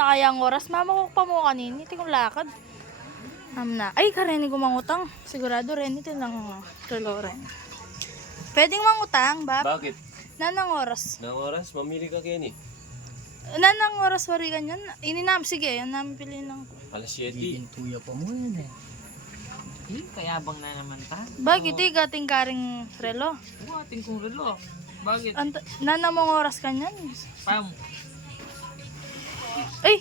Na kaya ang oras, mama ko pa mo kanini, iti kong lakad. Na. Ay, kareni ko mangutang. Sigurado rin, ito lang relo rin. Pwedeng mangutang, bab? Bakit? Nanang oras. Nang oras, mamili ka Kenny. Nanang oras wari ganyan. Ininam, sige, yan namin piliin lang ko. Alas 7. Tuya pa mo yan eh. Kayabang na naman ta. Bakit, gating karing relo? Ating kong relo. Bakit? Nanang mong oras kanyan. Pam. Ay,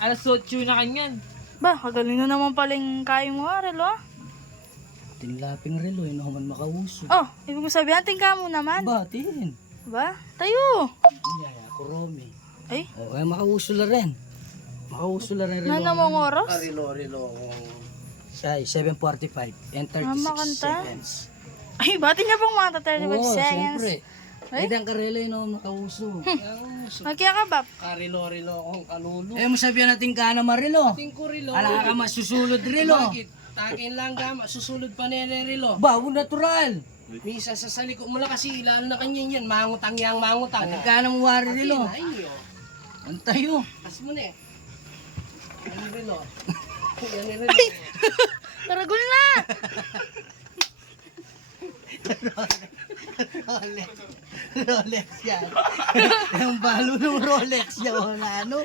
Alas 8 na kanyan. ba, kagaling na naman paling kain mo, relo. Tinlaping relo, yun naman makauso. Oh, ibig mo sabihin, tingka mo naman. Batin. Ba? Tayo. Yaya, kuromi. Ay, O, ay makauso la rin. Makauso la rin relo. nanang mong oras? Relo. Say, 7:45 and 36 makanta. seconds. Ay, bati niya pong mga 35 Oo, seconds. siyempre. Ay? Ay, ang karelo yun naman makauso. Magkaya ka, bab? Karilo-rilo akong kalulo. Eh, mo sabihan natin ka na marilo. Ating ko rilo. Ala ka masusulod rilo. Bakit? Takin lang ka, susulod pa nire-rilo. Bago natural. Misa sa saliko mo lang kasi lalo na kanyan yan. Mangutang yang mangutang. At ka na mo wari rilo. Ay, nyo. Antayo. Kas mo na eh. Yan rilo. Yan rilo. Taragol na! Rolex yan. Yung balo ng Rolex yan. Wala ano.